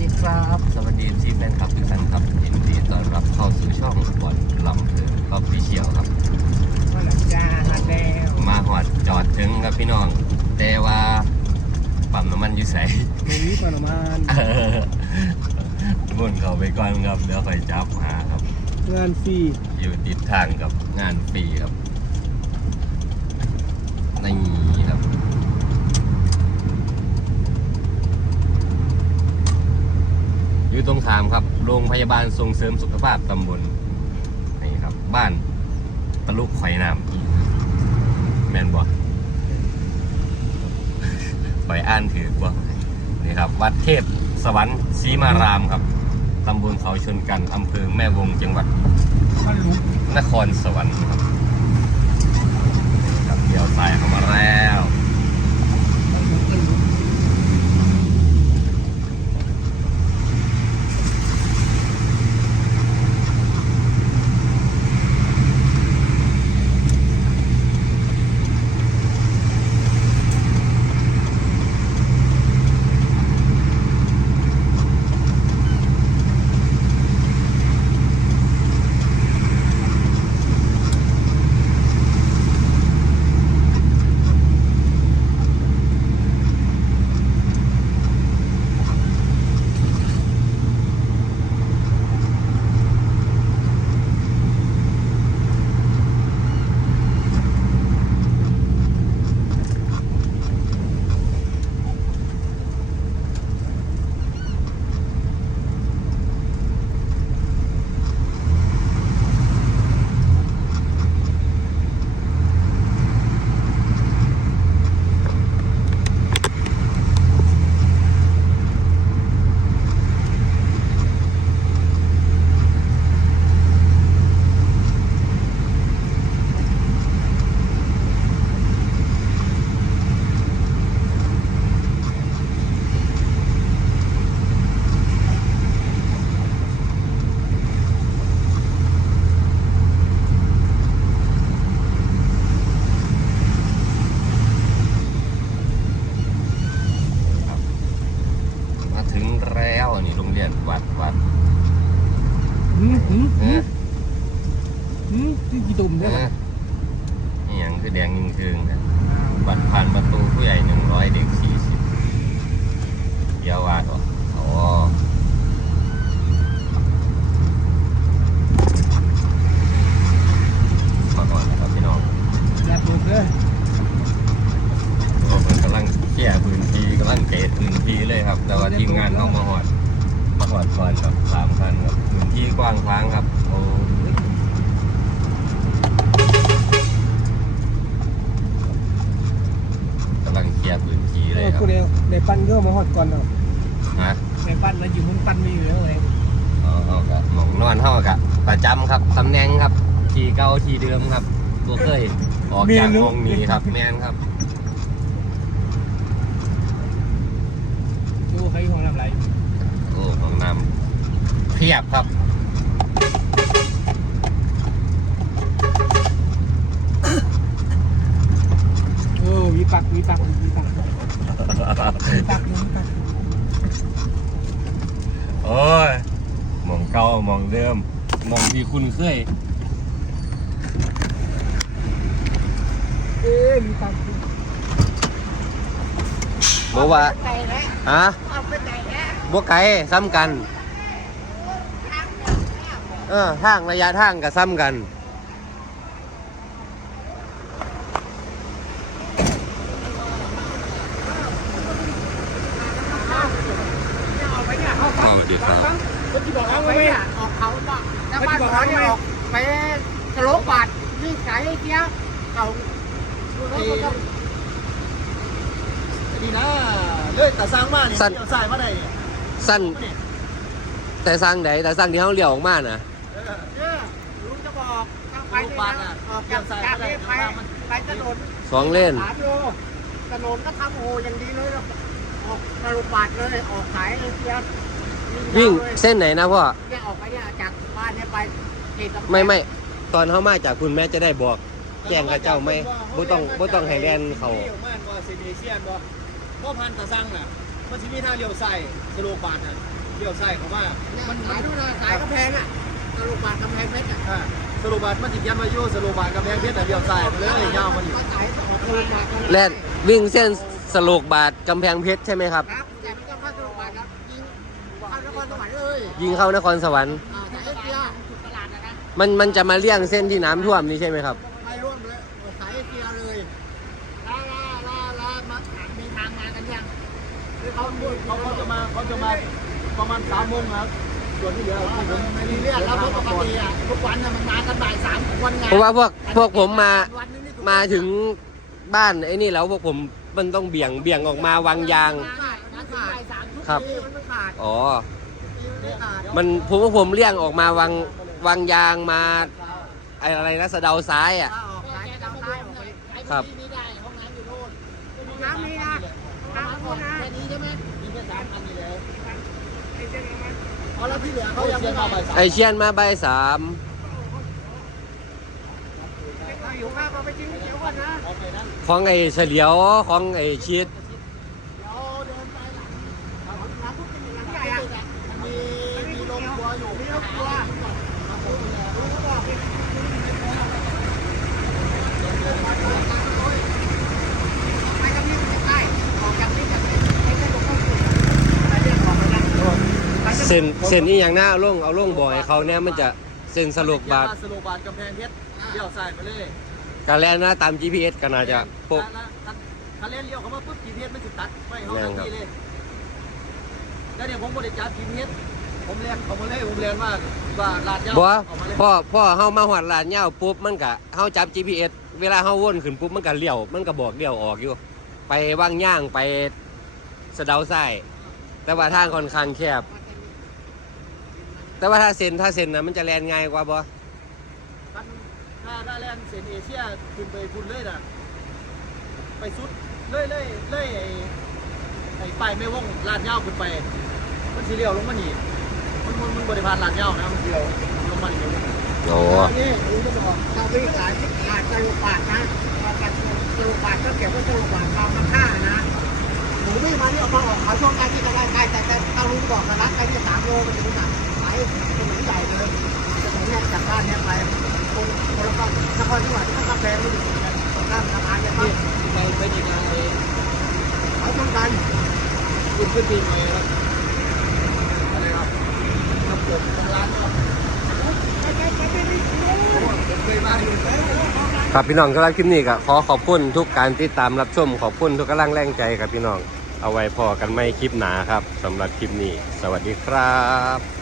ดีครับ สวัสดีซีแฟนคลับทุกท่านครับยินดีต้อนรับเข้าสู่ช่องบอลลำเพลินออฟฟิเชียลครับมาแล้วจ้ามาแล้วมาหอดจอดถึงครับพี่น้อง แต่ว่าปั๊มน้ำมันอยู่ใสไม่มีปริมาณมุ่นเขาไปก่อนครับเดี๋ยวคอยจับหาครับ งานฟรีอยู่ติดทางกับงานฟรีครับนี่ครับ อยู่ตรงขามครับ โรงพยาบาลส่งเสริมสุขภาพตำบลนี่ครับ บ้านตะลุกไข่น้ำแมนบ่ไปอ่านถือว่านี่ครับ วัดเทพสวรรค์ศรีมารามครับตำบลเขาชนกันอำเภอแม่วงจังหวัดนครสวรรค์ครับเดี่ยวสายเข้ามาแล้ว เรียนวัดวัดหืมหืมเอหืมอหืมที่กี่ตุ่มเอเนี่ยอนี่ยังคือแดงยิงคืงนะบัตรผ่านประตูผู้ใหญ่หนึ่งร้อยเด็กสี่สิบเยาวาดเหรออ๋อขอก่อนนะครับพี่น้องอย่าเปิดเลยโอ้มันกำลังเคลียร์พื้นที่กำลังเกตพื้นที่เลยครับ แต่ว่าทีมงานเข้ามาหอด มาหอดก่อนครับสามคันครับพื้นที่กว้างขวางครับโอ้ยกำลังเคลียร์พื้นที่เอเลยอครักูบเดียวในปั้นก็มาหอดก่อนเนาะฮะในปั้นแล้วอยู่มุมปั้นมีอยู่แล้วเลยอ๋อเอาครับหมองนอนเท่ากับประจำครับตำแหน่งครับ ที่เก่าที่เดิมครับตัวเคยออกจากห้องนี้ครับแม่นครับ ดูใครของอะไร โอ้ห้องน้ำเพียบครับ เออมีปักมีปักมีปักมีปักมีปักโอ้ยหมองเก่าหมองเดิมหมองที่คุณเคยเอ๊ะมีปักบอกว่าไก่แล้วฮะออกไปไก่แล้วบวกไก่ซ้ำกัน เออทางระยะทางกับซ้ำกันออกไปเนี่ยเขาเอาดีครับเขาที่บอกอเอาอกไปไว้เนี่ยอะออกเขาบ้างแล้วบ้านเขาเนี่ยออกไปสโลปบาดนี่ไก่เกี้ยเขาเขาก็ต้องดีนะเลยแต่สร้างมาเนี่ยเดี๋ยวสายมาได้เนี่ยสั้นแต่สร้างไหนแต่สร้างที่เขาเลี้ยวออกมาน่ะ เนี่ยลุงจะบอกทางไปเนี่ยออกจากจากนี้ไปไปถนนสองเลน สามโลถนนก็ทำโออย่างดีเลยออกสโลบาดเลยออกสายเกี้ยวิ่งเส้นไหนนะพ่อ เนี่ยออกไปเนี่ยจากบ้านเนี่ยไปเขตกำแพงไม่ไม่ตอนเขามาจากคุณแม่จะได้บอกแจ้งกับเจ้าไหมบ่ต้องบ่ต้องให้แล่นเขาม่านบ่เซเนเชียนบ่พ่อพันธุ์ตะซังน่ะ มันสิมีทางเลี้ยวซ้ายสโลบาดน่ะเลี้ยวซ้ายเข้ามามันสายนู่นนะสายกำแพงอะ ตลกบาทกำแพงเพชรอะอ่าสโลบาทมันสิเขียนไว้อยู่สโลบาทกำแพงเพชรแต่เลี้ยวซ้ายมาเลยยาวมาอยู่ก็สายออกตลกบาทแล่นวิ่งเส้นสโลกบาทกำแพงเพชรใช่ไหมครับ ครับแต่ไม่ต้องเข้าตลกบาทครับยิงเข้านครสวรรค์เลยยิงเข้านครสวรรค์ อ่าสายเอเชียตลาดนะนะมันมันจะมาเลี่ยงเส้นที่น้ำท่วมนี่ใช่ไหมครับ ไปร่วมเลยสายเอเชียเลยลาลาลาลามามีทางมากันยังเขาเขาเขาจะมาเขาจะมาประมาณสามโมงครับ ส่วนที่เหลือที่ผมไม่มีเรื่องแล้วเพราะปกติอะทุกวันน่ะมันมากันบ่ายสามทุกวันไงเพราะว่าพวกพวกผมมา วันนึงนี่มาถึงบ้านไอ้นี่แล้วพวกผมมันต้องเบี่ยงเบี่ยงออกมาวางยาง ขาดมันขาดสามทุกครับปีมันไม่ขาดอ๋อปีมันไม่ขาดมันผมว่าผมเลี่ยงออกมาวางวางยางมาไอ้อะไรนะสะเดาซ้ายอะ ถ้าออกสายจะเอาท้ายออกไป ครับนี่ได้ห้องน้ำอยู่โน่นห้องน้ำมีนะน้ำคนนะแค่นี้ใช่ไหม มีแค่สามอันนี้แล้ว เอา แล้วที่เหลือเขายังไม่เข้ามาไปสามไอเชียนมาใบายสามเอาอยู่ข้าวเอาไปจิ้มเดี๋ยวก่อนนะโอเคนะของไอเฉลียวของไอชีสเดี๋ยวเดินไปหลังเอาหลังทุกเป็นหลังใหญ่อะมีมีลงตัวอยู่มีรถทัวร์รู้ก็บอกดิไปกับนี่ใกล้ออกจากนี่จากนี่ไปแค่ตรงข้างไปเรียกออกไปนะไปจะ เส้นเส้นนี้อย่างหน้าเอาลงเอาลงบ่อยเขาเนี่ยมันจะเส้นสโลกบาทสโลบาทกำแพงเพชรเลี้ยวซ้ายมาเลยการแล่นนะตาม GPS ก็น่าจะพวกถ้าเล่นเลี้ยวเข้ามาปุ๊บ GPS มันสิตัดไม่เขาแม่ทันนครับทีเลยแล้วเนี่ยผมบริจาค GPS ผมเรียนเขามาเลยผมเรียนว่าว่าลาดยาวบ่ออกมาเลยพ่อพ่อเฮามาหอดลานเหย้าปุ๊บมันก็เฮาจับ GPS เวลาเฮาวนขึ้นปุ๊บมันก็เลี้ยวมันก็บอกเลี้ยวออกอยู่ ไปว่างย่างไปสะเดาซ้ายแต่ว่าทางค่อนข้างแคบ แต่ว่าถ้าเซ็นถ้าเซ็นนะมันจะแลนง่ายกว่าบ่ถ้าถ้าถ้าแลนเซนเอเชียขึ้นไปคุณเลยนะไปสุดเลยเลยเลยไอ้ไอ้ป้ายไม่ว่องลาดยาวขึ้นไป มันสีเลี้ยวลงมานี่มันมันมันบริพานลาดยาวนะมันเลี้ยวลงมานี่โอ้นี่ผมจะบอกชาววิ่งขายขายตลุบาทนะการตลุบาทก็เก็บไว้ตลุบาทความมันค่านะหมูไม่มาเนี่ยมาออกเขาช่วงการที่จะได้ใกล้แต่แต่ตาลุงบอกนะรักใครเนี่ยสามโลมันจะเป็นหนัก ขายเป็นหนังใหญ่เลยจะผมเนี่ยจากบ้านเนี่ยไปคนคนละบ้านนครสวรรค์ที่กำแพงนี่ข้ามสะพานเนี่ยมาไปไปดีงานไอ้เขาช่วงกันคุณขึ้นปีใหมครับอะไรครับน้ำผมของร้านครับไปไปไปไปไปผมเคยมาอยู่ครับพี่น้องสำหรับคลิปนี้ก็ขอขอบคุณทุกการติดตามรับชมขอบคุณทุกกำลังแรงใจครับพี่น้อง เอาไว้พอกันไม่คลิปหนาครับสำหรับคลิปนี้ สวัสดีครับ